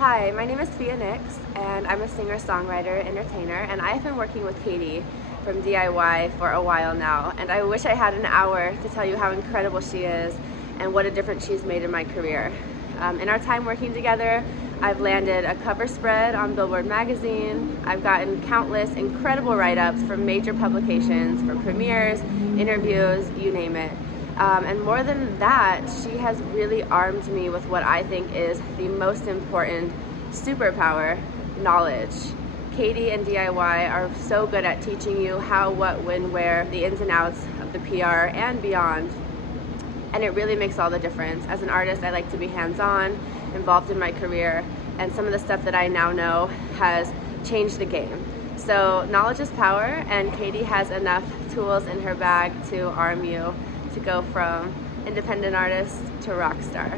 Hi, my name is Nyxx, and I'm a singer-songwriter, entertainer, and I have been working with Katie from DIY for a while now, and I wish I had an hour to tell you how incredible she is and what a difference she's made in my career. In our time working together, I've landed a cover spread on Billboard magazine. I've gotten countless incredible write-ups from major publications, for premieres, interviews, you name it. And more than that, she has really armed me with what I think is the most important superpower: knowledge. Katie and DIY are so good at teaching you how, what, when, where, the ins and outs of the PR and beyond. And it really makes all the difference. As an artist, I like to be hands-on, involved in my career, and some of the stuff that I now know has changed the game. So knowledge is power, and Katie has enough tools in her bag to arm you to go from independent artist to rock star.